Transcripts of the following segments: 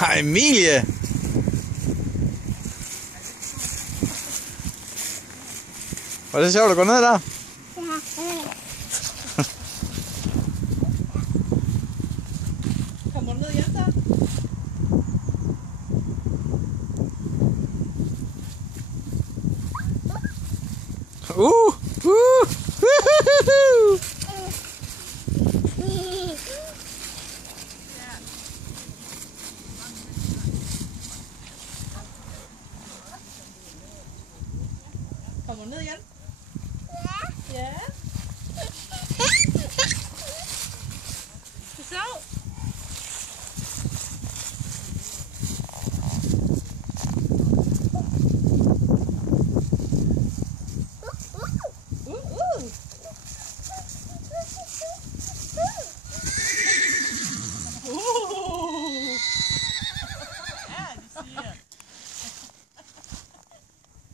Hej Emilie! Var det sjovt at gå ned der? Kommer du ned igen så? Kommer du ned igen? Ja. Ja. Så.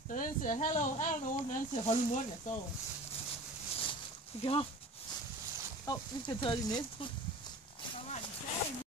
Så den siger, hallo, er der nogen? Den siger, hold munden, jeg sover. Ja. Vi skal tage din næste trut.